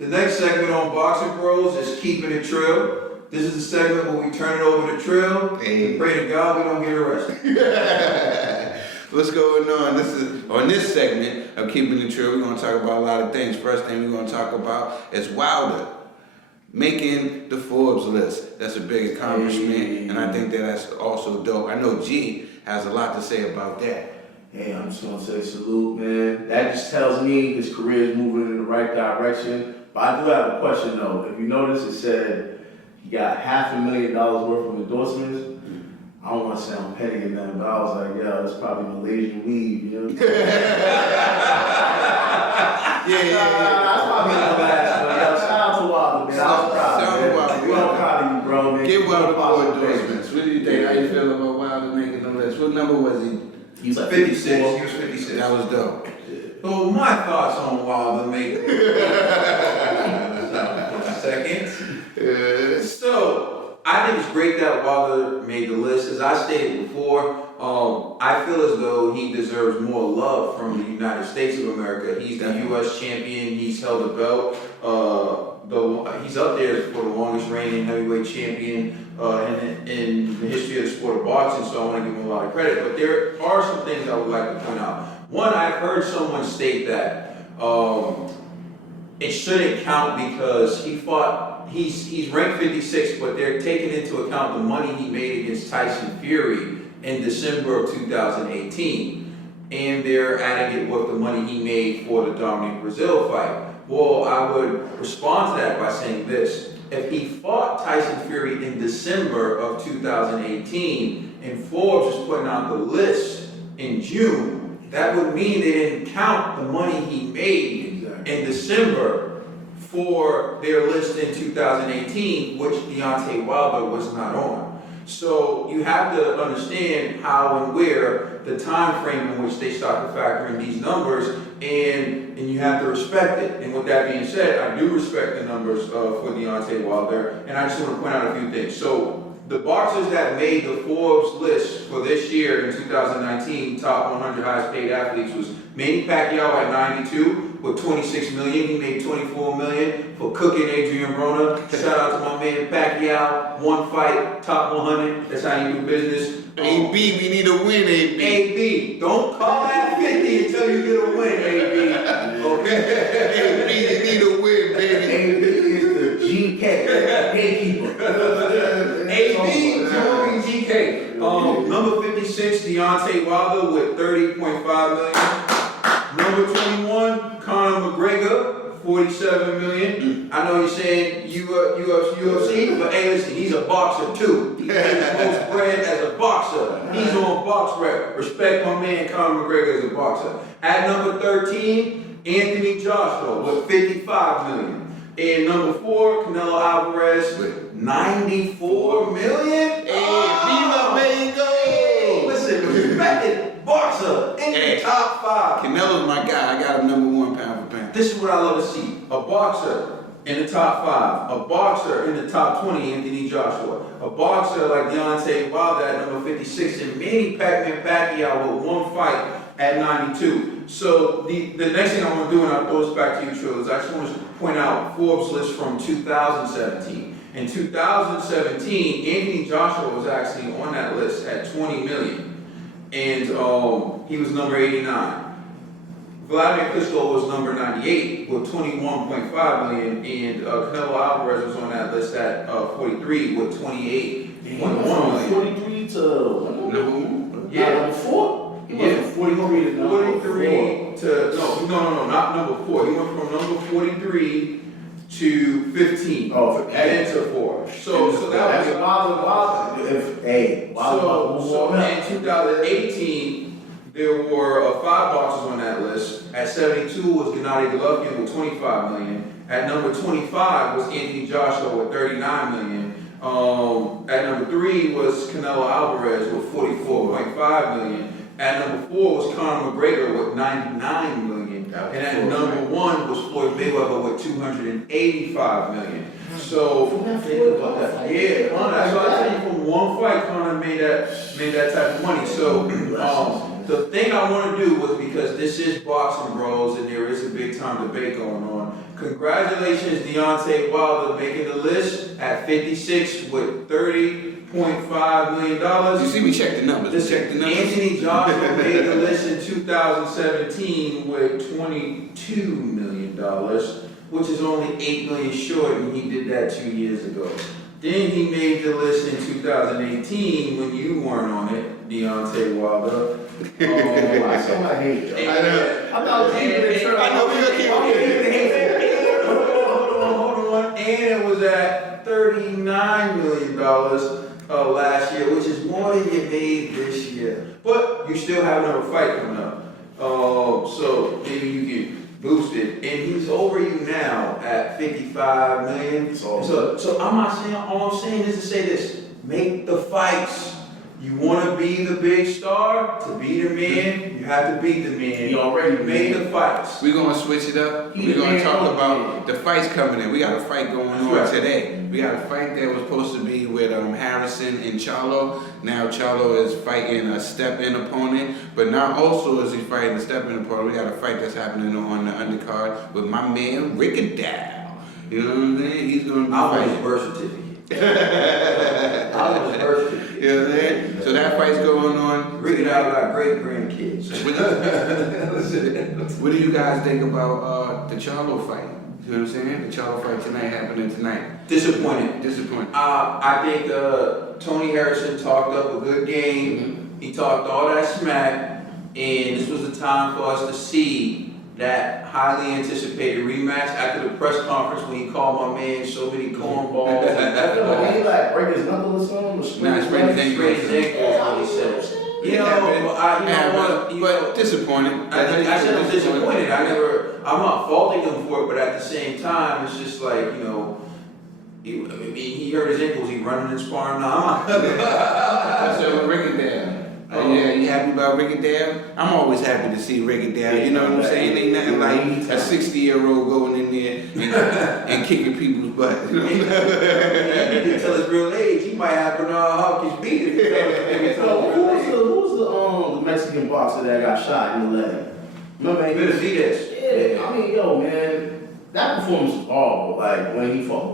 The next segment on Boxing Bros is Keepin It Tril. This is the segment where we turn it over to Tril and pray to God we don't get arrested. What's going on? This segment of Keepin It Tril, we're going to talk about a lot of things. First thing we're going to talk about is Wilder making the Forbes list. That's a big accomplishment, and I think that that's also dope. I know G has a lot to say about that. Hey, I'm just gonna say salute, man. That just tells me his career is moving in the right direction. But I do have a question though. If you notice, it said he got $500,000 worth of endorsements. I don't want to sound petty in that, but I was like, yeah, that's probably Malaysian weed, you know? That's probably the best. Shout out to Wilder, man. I was proud. Shout out to Wilder. We're all proud of you, bro, man. Give Wilder more endorsements. What do you think? How you feel about Wilder making the list? What number was he? He was like 56. He was 56. That was dope. So my thoughts on Wilder making seconds. So I think it's great that Wilder made the list. As I stated before, I feel as though he deserves more love from the United States of America. He's the U.S. champion. He's held a belt. He's up there for the longest reigning heavyweight champion in the history of the sport of boxing, so I want to give him a lot of credit. But there are some things I would like to point out. One, I've heard someone state that it shouldn't count because he's ranked 56, but they're taking into account the money he made against Tyson Fury in December of 2018. And they're adding it with the money he made for the Dominic Brazil fight. Well, I would respond to that by saying this. If he fought Tyson Fury in December of 2018 and Forbes is putting out the list in June, that would mean they didn't count the money he made in December for their list in 2018, which Deontay Wilder was not on. So you have to understand how and where the time frame in which they start to factor in these numbers, and you have to respect it. And with that being said, I do respect the numbers for Deontay Wilder, and I just want to point out a few things. So the boxers that made the Forbes list for this year in 2019, top 100 highest paid athletes, was Manny Pacquiao at 92 with 26 million. He made 24 million for cooking Adrien Broner. Shout out to my man Pacquiao. One fight, top 100. That's how you do business. AB, we need a win, AB. AB, don't call that 50 until you get a win, AB. Okay? AB, you need a win, baby. AB is the GK, gatekeeper. AB, Jorge GK. Number 56, Deontay Wilder with 30.5 million. Number 21, Conor McGregor, 47 million. I know you're saying UFC, but hey, listen, he's a boxer too. He makes most bread as a boxer. He's on Box Rep. Respect my man Conor McGregor as a boxer. At number 13, Anthony Joshua with 55 million. And number 4, Canelo Alvarez with 94 million. Hey, Viva Mexico! Hey, listen, respected boxer in the top 5. Canelo's my guy. I got him #1 pound for pound. This is what I love to see. A boxer in the top 5. A boxer in the top 20, Anthony Joshua. A boxer like Deontay Wilder at number 56. And Manny Pacquiao with 1 fight at 92. So the next thing I want to do, and I'll throw this back to you, Trill, is I just want to point out Forbes list from 2017. In 2017, Anthony Joshua was actually on that list at 20 million. And he was number 89. Vladimir Klitschko was number 98 with 21.5 million, and Canelo Alvarez was on that list at 43 with 28.1 million. 43 to number 4? He went from 43 to number 43 to no, not number 4. He went from number 43 to 15. Oh, and then to 4. So that was Wilder. So in 2018. There were 5 boxers on that list. At 72 was Gennady Golovkin with 25 million. At number 25 was Anthony Joshua with 39 million. At number 3 was Canelo Alvarez with 44.5 million. At number 4 was Conor McGregor with 99 million. And at number 1 was Floyd Mayweather with 285 million. So think about that. Yeah, Conor. So I tell you, from 1 fight, Conor made that type of money. So the thing I want to do was, because this is Boxing Bros and there is a big time debate going on, Congratulations, Deontay Wilder, making the list at 56 with $30.5 million. You see, we checked the numbers. We checked the numbers. Anthony Joshua made the list in 2017 with $22 million, which is only $8 million short, and he did that 2 years ago. Then he made the list in 2018 when you weren't on it, Deontay Wilder. I saw my hate. I know. I'm not keeping it. I know we're gonna keep it. Hold on. And it was at $39 million last year, which is more than you made this year. But you still have another fight coming up. So maybe you can boost it. And he's over you now at $55 million. So I'm not saying, all I'm saying is to say this: make the fights. You want to be the big star, to be the man, you have to beat the man. He already made the fights. We're going to switch it up. We're going to talk about the fights coming in. We got a fight going on today. We got a fight that was supposed to be with Harrison and Charlo. Now Charlo is fighting a step-in opponent, but now also as he's fighting a step-in opponent, we got a fight that's happening on the undercard with my man Ricky Dow. You know what I'm saying? He's going to be I want fighting. his birth certificate. I want his birth certificate. You know what I'm saying? So that fight's going on. Ricky Dow got great grandkids. What do you guys think about the Charlo fight? You know what I'm saying? The Charlo fight tonight, happening tonight. Disappointed. I think Tony Harrison talked up a good game. Mm-hmm. He talked all that smack, and this was the time for us to see that highly anticipated rematch after the press conference when he called my man so many cornballs and Did he like break his knuckle or something? Nah, sprained his ankle. what he said. You know, but disappointed. I said I'm disappointed. I'm not faulting him for it, but at the same time, it's just like, you know, he hurt his ankles. He running and sparring now. I said with Ricky Dow. Yeah, you happy about Ricky Dow? I'm always happy to see Ricky Dow. You know what I'm saying? Ain't nothing like a 60-year-old going in there and kicking people's butt. He can tell his real age. He might have Bernard Hopkins beat him. Who's the Mexican boxer that got shot in the leg? Remember? Benavidez. Yeah, I mean, yo, man, that performance was horrible. Like when he fought,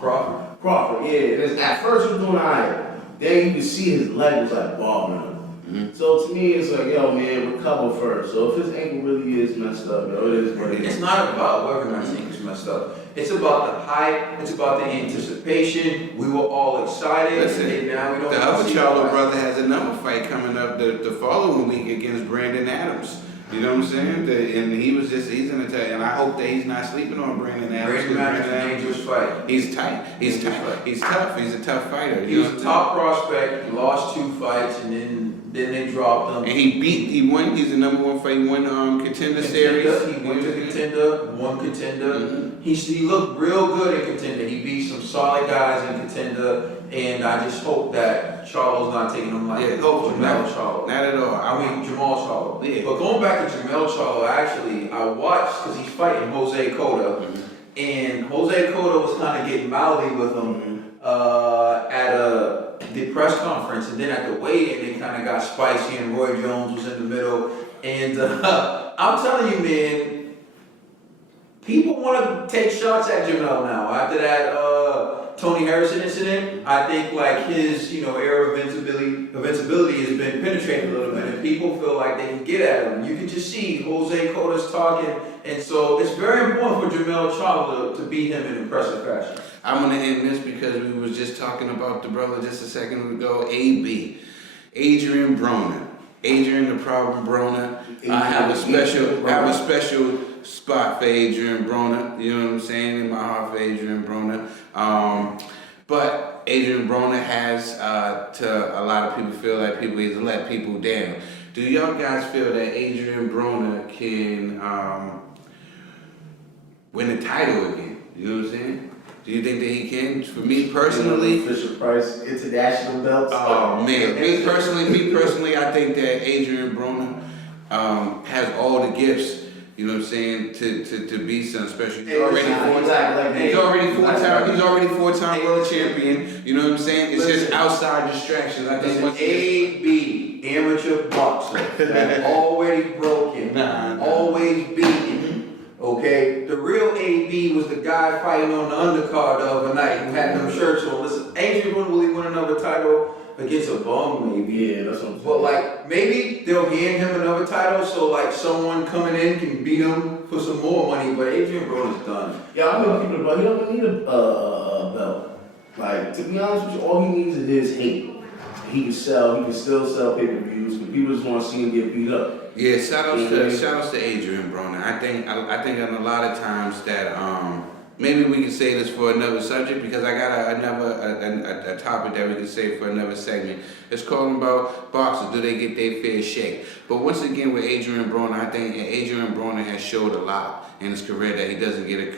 Crawford. Yeah. At first he was doing alright. Then you could see his leg was like bobbling. Mm-hmm. So to me, it's like, yo, man, recover first. So if his ankle really is messed up, yo, it is what it is. It's not about whether or not his ankle's messed up. It's about the hype. It's about the anticipation. We were all excited. Listen, and now we don't the other Charlo brother has another fight coming up the following week against Brandon Adams. You know what I'm saying? And he's in a and I hope that he's not sleeping on Brandon Adams. Brandon Adams is a dangerous fight. He's tight. He's tough. He's a tough fighter. He was a top prospect. He lost 2 fights, and then they dropped him. And he won. He's the number 1 fight. He won contender series. He went to contender, won contender. Mm-hmm. He looked real good in contender. He beat some solid guys in contender, and I just hope that Charlo's not taking him like Jermell Charlo. Not at all. Jermell Charlo. Yeah. But going back to Jermell Charlo, actually, I watched because he's fighting Jorge Cota, and Jorge Cota was kind of getting mouthy with him at the press conference, and then at the weigh-in, they kind of got spicy, and Roy Jones was in the middle. And I'm telling you, man, people want to take shots at Jermell now. After that Tony Harrison incident, I think like his era of invincibility has been penetrated a little bit, and people feel like they can get at him. You can just see Jorge Cota's talking, and so it's very important for Jermell Charlo to beat him in impressive fashion. I'm gonna end this because we was just talking about the brother just a second ago, AB, Adrien Broner. Adrien the Problem Broner. I have a special spot for Adrien Broner. You know what I'm saying? In my heart for Adrien Broner. But Adrien Broner has, to a lot of people, feel like he's let people down. Do y'all guys feel that Adrien Broner can win the title again? You know what I'm saying? Do you think that he can? For me personally, Fisher Price international belts. Oh man, me personally, I think that Adrien Broner has all the gifts. You know what I'm saying? To be something special. He's already four-time world champion. You know what I'm saying? It's just outside distractions. I think once AB, amateur boxer, that already broken, always beaten. Okay, the real AB was the guy fighting on the undercard the other night who had no shirts on. Listen, Adrien Broner, will he win another title against a bum? Maybe. Yeah, that's what I'm saying. But like maybe they'll hand him another title so like someone coming in can beat him for some more money. But Adrien Broner's done. Yeah, I'm gonna keep it about. He don't need a belt. Like, to be honest with you, all he needs is his hate. He can still sell pay-per-views, but people just want to see him get beat up. Yeah, shout outs to Adrien Broner. I think in a lot of times that maybe we can say this for another subject because I got a topic that we can say for another segment. It's calling about boxers. Do they get their fair shake? But once again with Adrien Broner, I think Adrien Broner has showed a lot in his career that he doesn't get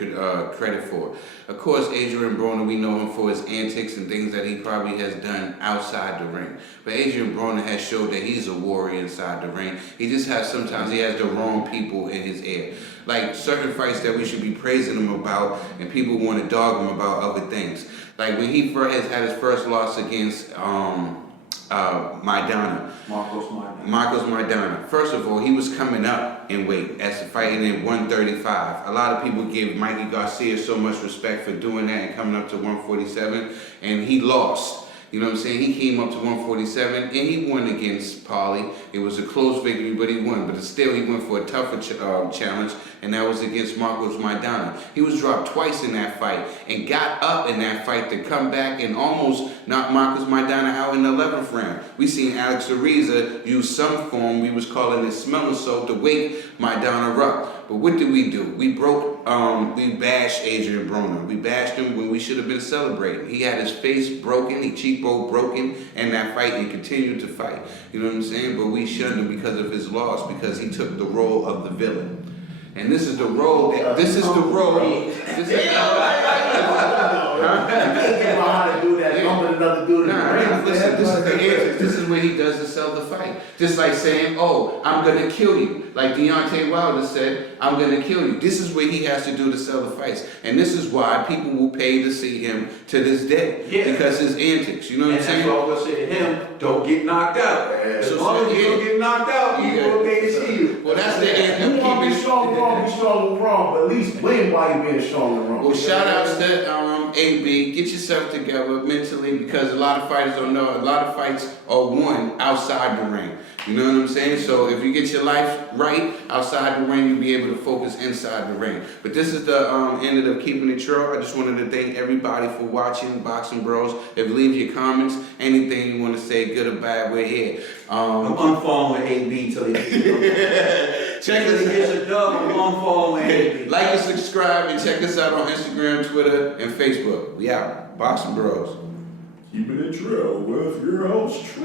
credit for. Of course, Adrien Broner, we know him for his antics and things that he probably has done outside the ring. But Adrien Broner has showed that he's a warrior inside the ring. He just has sometimes he has the wrong people in his ear. Like certain fights that we should be praising him about, and people want to dog him about other things. Like when he had his first loss against Maidana. Marcos Maidana. First of all, he was coming up in weight as fighting at 135. A lot of people give Mikey Garcia so much respect for doing that and coming up to 147, and he lost. You know what I'm saying? He came up to 147 and he won against Paulie. It was a close victory, but he won. But still, he went for a tougher challenge, and that was against Marcos Maidana. He was dropped twice in that fight and got up in that fight to come back and almost knock Marcos Maidana out in the 11th round. We seen Alex Ariza use some form, we was calling it smelling salt, to wake Maidana up. But what did we do? We bashed Adrien Broner. We bashed him when we should have been celebrating. He had his face broken, his cheekbone broken in that fight and continued to fight. You know what I'm saying? But we shunned him because of his loss, because he took the role of the villain. And this is the role this is the role. This is how to do that. Another dude. Listen, this is the answer. This is what he does to sell the fight. Just like saying, oh, I'm going to kill you. Like Deontay Wilder said, I'm going to kill you. This is what he has to do to sell the fights. And this is why people will pay to see him to this day. Yeah. Because his antics. You know what I'm saying? And that's what I'm going to say to him, don't get knocked out. As long as you don't get knocked out, people will pay to see you. Well, that's the anthem. You want to be strong and wrong, but at least win while you're being strong and wrong. Well, shout outs to AB. Get yourself together mentally, because a lot of fighters don't know. A lot of fights are won outside the ring. You know what I'm saying? So if you get your life right outside the ring, you'll be able to focus inside the ring. But this is the end of Keepin' It Tril. I just wanted to thank everybody for watching Boxing Bros. If leave your comments, anything you want to say, good or bad, we're here. I'm unfollowing AB till he check us. He gets a dub. I'm unfollowing AB. Like and subscribe, and check us out on Instagram, Twitter, and Facebook. We out. Boxing Bros. Keepin' It Tril with your host, Tril.